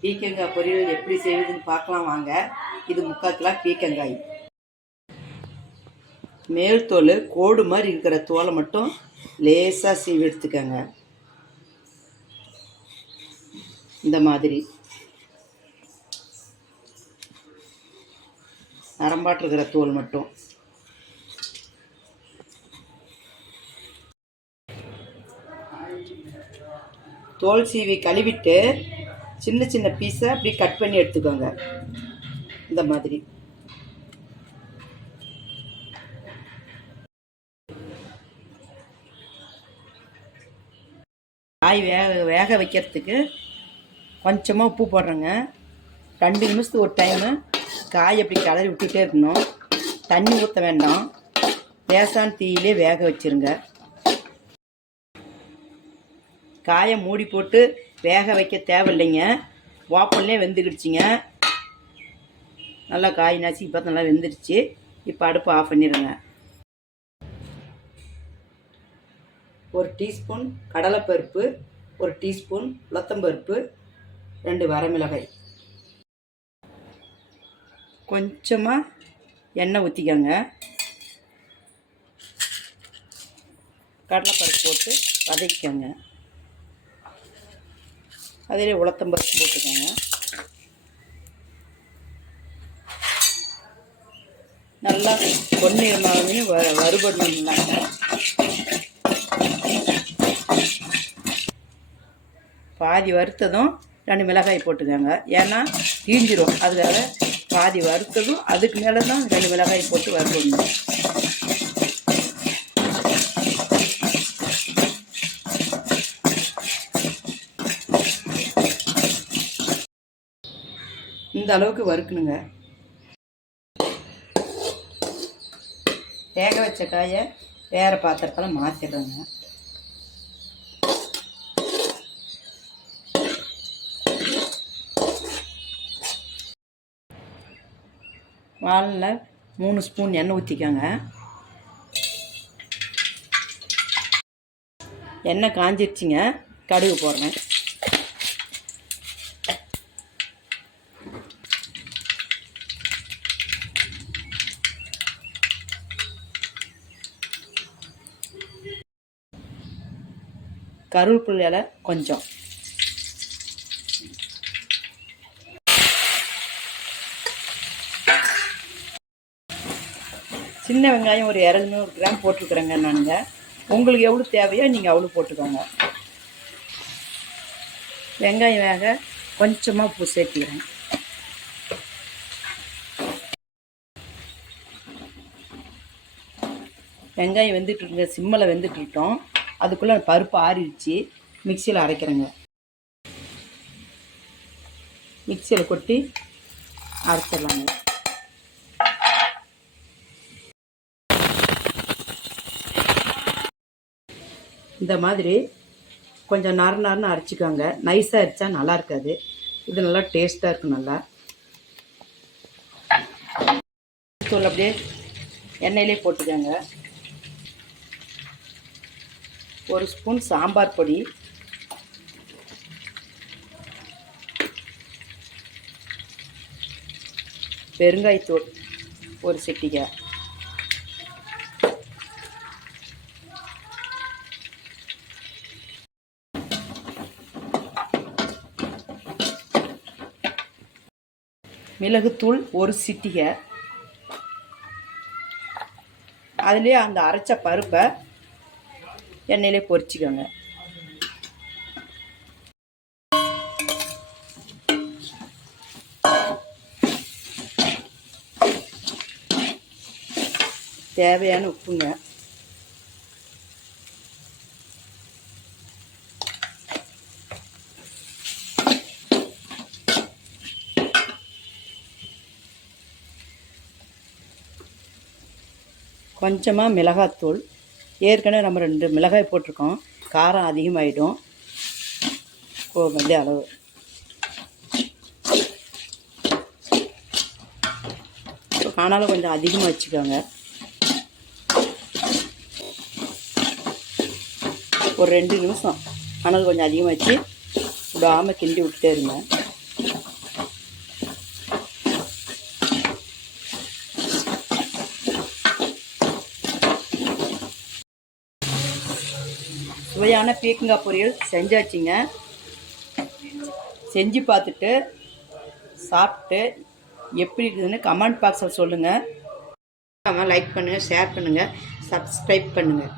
பீக்கங்காய் பொரியல் எப்படி செய்வதுன்னு பார்க்கலாம் வாங்க. இது முக்கால் கிலோ பீக்கங்காய். மேல் தோல் கோடு மாதிரி இருக்கிற தோலை மட்டும் லேசாக சீவி எடுத்துக்கோங்க. இந்த மாதிரி. நரம்பாட்டிருக்கிற தோல் மட்டும். தோல் சீவி கழுவிட்டு சின்ன சின்ன பீஸை அப்படி கட் பண்ணி எடுத்துக்கோங்க. இந்த மாதிரி. காய் வேக வேக வைக்கிறதுக்கு கொஞ்சமாக உப்பு போடுறேங்க. ரெண்டு நிமிஷத்துக்கு ஒரு டைமு காய் அப்படி கிளறி விட்டுட்டே இருக்கணும். தண்ணி ஊற்ற வேண்டாம். லேசான தீயிலே வேக வச்சிருங்க. காயை மூடி போட்டு வேக வைக்க தேவையில்லைங்க. ஓப்பன்லேயே வெந்துக்கிடுச்சிங்க நல்லா காய் நாச்சி இப்போ நல்லா வெந்துடுச்சு. இப்போ அடுப்பு ஆஃப் பண்ணிடுங்க. ஒரு டீஸ்பூன் கடலைப்பருப்பு ஒரு டீஸ்பூன் உளுத்தம்பருப்பு ரெண்டு வரமிளகாய். கொஞ்சமாக எண்ணெய் ஊற்றிக்கோங்க கடலைப்பருப்பு போட்டு வதக்கிக்கோங்க. அதிலே உளுத்தம்பருப்பு போட்டுக்கோங்க. நல்லா பொன்னிறமாகவே வ வறுபடணும்னாங்க பாதி வறுத்ததும் ரெண்டு மிளகாய் போட்டுக்கோங்க. ஏன்னா தீஞ்சிரும். அதுக்காக பாதி வறுத்ததும் அதுக்கு மேலே தான் ரெண்டு மிளகாய் போட்டு வறுக்கணும் இந்த அளவுக்கு வறுக்கணுங்க. வேக வச்ச காயை வேறு பாத்திரத்தில் மாற்றிடுறேங்க வாலில் மூணு ஸ்பூன் எண்ணெய் ஊற்றிக்கோங்க எண்ணெய் காஞ்சிருச்சுங்க. கடுகு போடுறேன். கருவேப்பிள்ளை இலை கொஞ்சம். சின்ன வெங்காயம் ஒரு இரநூறு கிராம் போட்டிருக்குறேங்க நானுங்க. உங்களுக்கு எவ்வளோ தேவையோ நீங்கள் அவ்வளோ போட்டுக்கோங்க. வெங்காயம் வேக கொஞ்சமாக பூ சேர்த்திக்கிறேன். வெங்காயம் வெந்துட்டு இருக்குங்க சிம்மில் வெந்துட்டு இருக்கோம் அதுக்குள்ளே பருப்பு ஆறிடுச்சு. மிக்சியில் அரைக்கிறேங்க. மிக்சியில் கொட்டி அரைச்சிடலாங்க. இந்த மாதிரி கொஞ்சம் நறு நறுன்னு அரைச்சிக்கோங்க. நைஸாக அரைச்சா நல்லா இருக்காது. இது நல்லா டேஸ்ட்டாக இருக்கும் நல்லா. தூள் அப்படியே எண்ணெயிலே போட்டுக்கோங்க. ஒரு ஸ்பூன் சாம்பார் பொடி. பெருங்காயத்தூள் ஒரு சிட்டிகை. மிளகுத்தூள் ஒரு சிட்டிகை. அதுலேயே அந்த அரைச்ச பருப்பை எண்ணெயிலே பொரிச்சிக்கோங்க. தேவையான உப்புங்க. கொஞ்சமாக மிளகாத்தூள். ஏற்கனவே நம்ம ரெண்டு மிளகாய் போட்டிருக்கோம். காரம் அதிகமாகிடும் ஓ வந்து அளவு. ஆனாலும் கொஞ்சம் அதிகமாக வச்சுக்கோங்க. ஒரு ரெண்டு நிமிஷம். ஆனால் கொஞ்சம் அதிகமாக வச்சு விடாமல் கிண்டி விட்டுட்டே இருங்க. சுவையான பீக்கங்காய் பொரியல் செஞ்சாச்சுங்க. செஞ்சு பார்த்துட்டு சாப்பிட்டு எப்படி இருக்குதுன்னு கமெண்ட் பாக்ஸில் சொல்லுங்கள் லைக் பண்ணுங்கள் ஷேர் பண்ணுங்கள் சப்ஸ்கிரைப் பண்ணுங்கள்